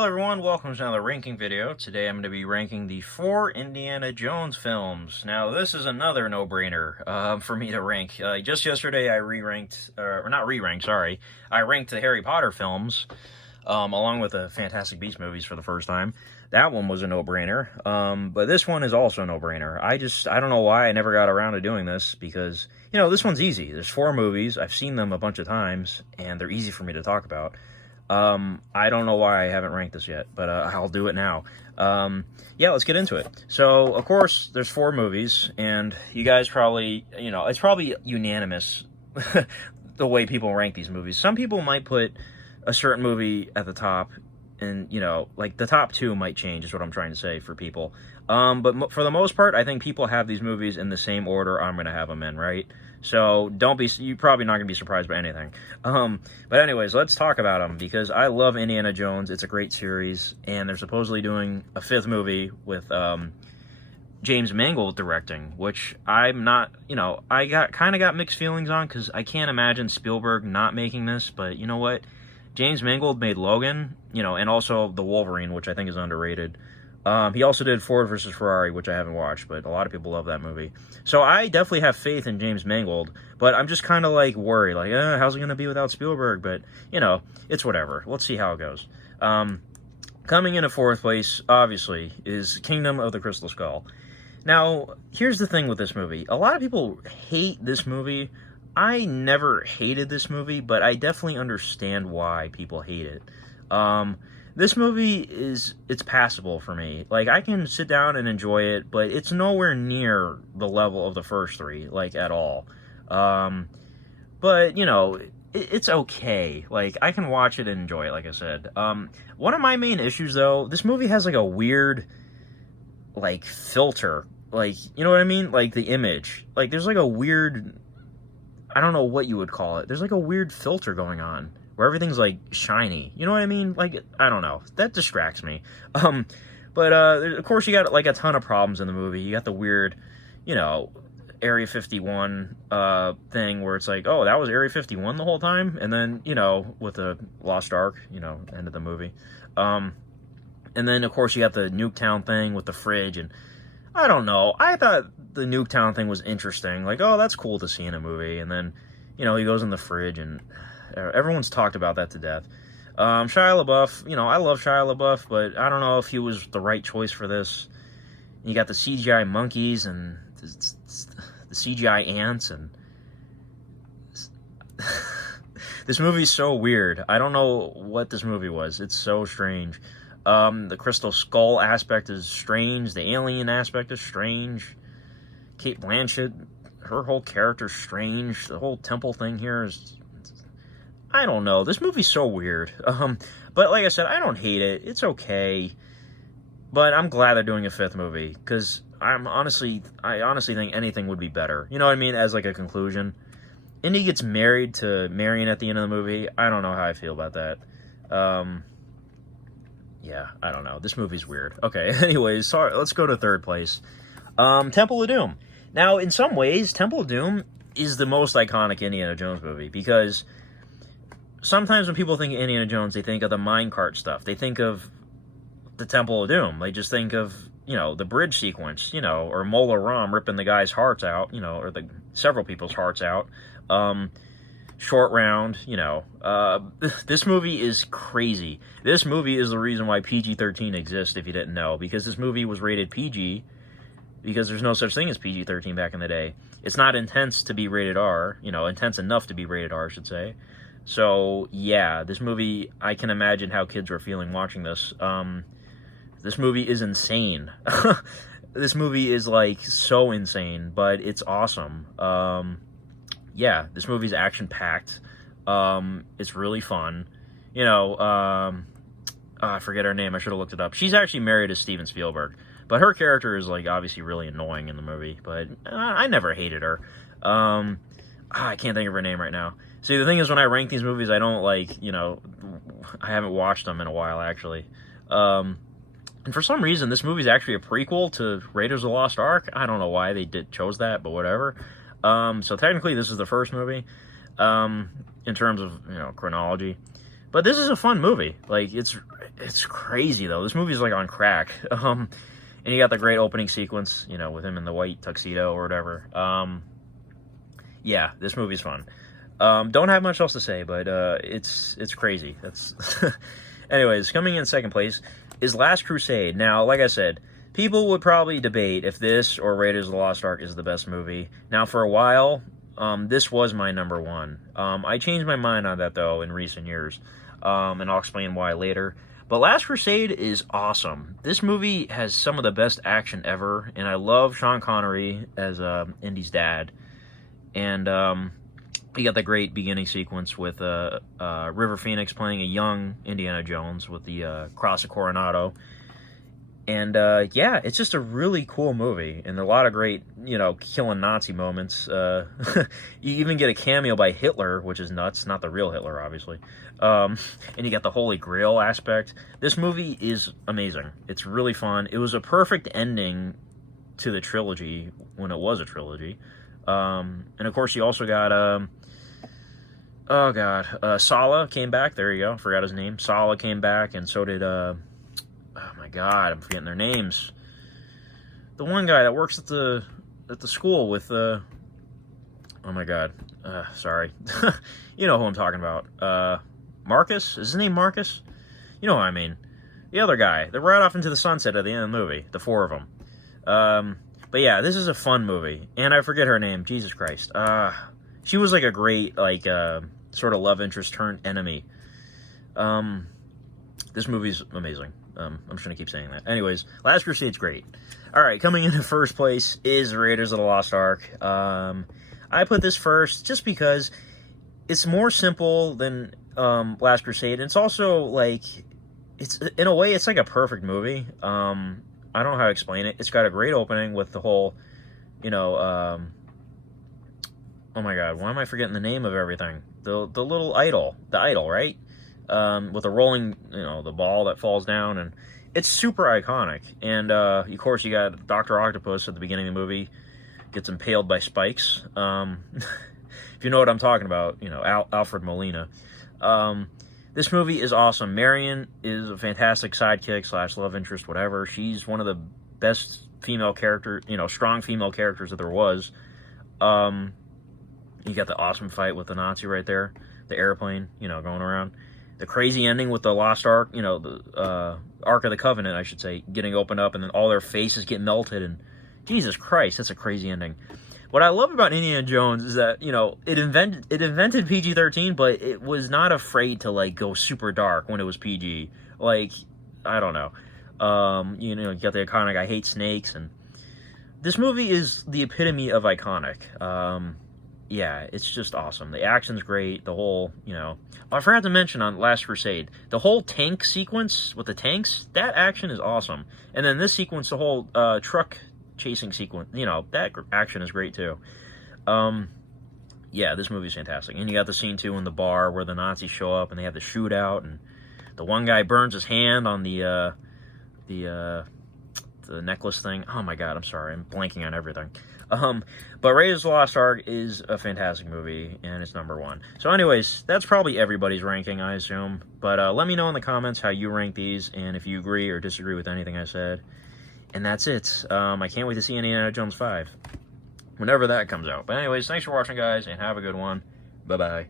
Hello everyone, welcome to another ranking video. Today I'm going to be ranking the 4 Indiana Jones films. Now this is another no-brainer for me to rank. Just yesterday I I ranked the Harry Potter films along with the Fantastic Beasts movies for the first time. That one was a no-brainer, but this one is also a no-brainer. I don't know why I never got around to doing this because, this one's easy. There's 4 movies, I've seen them a bunch of times, and they're easy for me to talk about. I don't know why I haven't ranked this yet, but I'll do it now. Yeah, let's get into it. So, of course, there's 4 movies, and you guys probably, it's probably unanimous the way people rank these movies. Some people might put a certain movie at the top, and, like the top 2 might change, is what I'm trying to say for people. But for the most part, I think people have these movies in the same order I'm going to have them in, right? So you're probably not going to be surprised by anything. But anyways, let's talk about them, because I love Indiana Jones. It's a great series, and they're supposedly doing a 5th movie with James Mangold directing, which I'm not, I kind of got mixed feelings on, because I can't imagine Spielberg not making this, but you know what? James Mangold made Logan, and also The Wolverine, which I think is underrated. He also did Ford versus Ferrari, which I haven't watched, but a lot of people love that movie. So I definitely have faith in James Mangold, but I'm just kind of like worried, like, how's it going to be without Spielberg? But, it's whatever. Let's see how it goes. Coming in at 4th place, obviously, is Kingdom of the Crystal Skull. Now, here's the thing with this movie. A lot of people hate this movie. I never hated this movie, but I definitely understand why people hate it. This movie it's passable for me. Like, I can sit down and enjoy it, but it's nowhere near the level of the first 3, like, at all. But, it's okay. Like, I can watch it and enjoy it, like I said. One of my main issues, though, this movie has, like, a weird, like, filter. Like, you know what I mean? Like, the image. Like, there's, like, a weird, I don't know what you would call it. There's, like, a weird filter going on, where everything's, like, shiny. You know what I mean? Like, I don't know. That distracts me. But of course, you got, like, a ton of problems in the movie. You got the weird, Area 51 thing where it's like, oh, that was Area 51 the whole time? And then, with the Lost Ark, end of the movie. And then, of course, you got the Nuketown thing with the fridge, and I don't know. I thought the Nuketown thing was interesting. Like, oh, that's cool to see in a movie. And then, he goes in the fridge, and everyone's talked about that to death. Shia LaBeouf, I love Shia LaBeouf, but I don't know if he was the right choice for this. You got the CGI monkeys and the CGI ants, and this movie's so weird. I don't know what this movie was. It's so strange. The Crystal Skull aspect is strange. The alien aspect is strange. Cate Blanchett, her whole character's strange. The whole temple thing here is, I don't know. This movie's so weird. But like I said, I don't hate it. It's okay. But I'm glad they're doing a 5th movie, because I honestly think anything would be better. You know what I mean? As like a conclusion. Indy gets married to Marion at the end of the movie. I don't know how I feel about that. Yeah, I don't know. This movie's weird. Okay, anyways, sorry, let's go to 3rd place. Temple of Doom. Now, in some ways, Temple of Doom is the most iconic Indiana Jones movie, because sometimes when people think of Indiana Jones, they think of the minecart stuff. They think of the Temple of Doom. They just think of, the bridge sequence, or Mola Ram ripping the guy's hearts out, or several people's hearts out. Short Round, this movie is crazy. This movie is the reason why PG-13 exists, if you didn't know, because this movie was rated PG, because there's no such thing as PG-13 back in the day. It's not intense to be rated R, intense enough to be rated R, I should say. So, yeah, this movie, I can imagine how kids were feeling watching this. This movie is insane. This movie is, like, so insane, but it's awesome. Yeah, this movie's action-packed. It's really fun. I forget her name. I should have looked it up. She's actually married to Steven Spielberg. But her character is, like, obviously really annoying in the movie. But I never hated her. I can't think of her name right now. See, the thing is, when I rank these movies, I don't, like, I haven't watched them in a while, actually. And for some reason, this movie's actually a prequel to Raiders of the Lost Ark. I don't know why they chose that, but whatever. So technically, this is the first movie, in terms of, chronology. But this is a fun movie. Like, it's crazy though. This movie's like on crack. And you got the great opening sequence, you know, with him in the white tuxedo or whatever. Yeah, this movie's fun. Don't have much else to say, but it's crazy. That's anyways, coming in second place is Last Crusade. Now, like I said, people would probably debate if this or Raiders of the Lost Ark is the best movie. Now, for a while, this was my number one. I changed my mind on that, though, in recent years, and I'll explain why later. But Last Crusade is awesome. This movie has some of the best action ever, and I love Sean Connery as Indy's dad. And you got the great beginning sequence with River Phoenix playing a young Indiana Jones with the Cross of Coronado. And, yeah, it's just a really cool movie. And a lot of great, you know, killing Nazi moments. You even get a cameo by Hitler, which is nuts. Not the real Hitler, obviously. And you got the Holy Grail aspect. This movie is amazing. It's really fun. It was a perfect ending to the trilogy when it was a trilogy. And, of course, you also got, oh, God, Sala came back. There you go. Forgot his name. Sala came back, and so did, oh my God, I'm forgetting their names. The one guy that works at the school with oh my God, sorry, you know who I'm talking about. Marcus, is his name Marcus? You know who I mean. The other guy. They're right off into the sunset at the end of the movie. The four of them. But yeah, this is a fun movie, and I forget her name. Jesus Christ. She was like a great like sort of love interest turned enemy. This movie's amazing. I'm just going to keep saying that. Anyways, Last Crusade's great. All right, coming in first place is Raiders of the Lost Ark. I put this first just because it's more simple than Last Crusade. And it's also, like, it's in a way, it's like a perfect movie. I don't know how to explain it. It's got a great opening with the whole, you know, oh my God, why am I forgetting the name of everything? The little idol. The idol, right? With the rolling, you know, the ball that falls down, and it's super iconic. And, of course, you got Dr. Octopus at the beginning of the movie, gets impaled by spikes. If you know what I'm talking about, you know, Alfred Molina. This movie is awesome. Marion is a fantastic sidekick / love interest, whatever. She's one of the best female character, you know, strong female characters that there was. You got the awesome fight with the Nazi right there, the airplane, you know, going around. The crazy ending with the Lost Ark, you know, the Ark of the Covenant, I should say, getting opened up, and then all their faces get melted, and Jesus Christ, that's a crazy ending. What I love about Indiana Jones is that, you know, it invented PG-13, but it was not afraid to, like, go super dark when it was PG. Like, I don't know. You know, you got the iconic I hate snakes, and this movie is the epitome of iconic. Yeah, it's just awesome. The action's great. The whole, you know... I forgot to mention on Last Crusade, the whole tank sequence with the tanks, that action is awesome. And then this sequence, the whole truck chasing sequence, you know, that action is great too. Yeah, this movie's fantastic. And you got the scene too in the bar where the Nazis show up and they have the shootout, and the one guy burns his hand on the necklace thing. Oh my God, I'm sorry. I'm blanking on everything. But Raiders of the Lost Ark is a fantastic movie, and it's number one. So anyways, that's probably everybody's ranking, I assume. But let me know in the comments how you rank these, and if you agree or disagree with anything I said. And that's it. I can't wait to see Indiana Jones 5, whenever that comes out. But anyways, thanks for watching, guys, and have a good one. Bye-bye.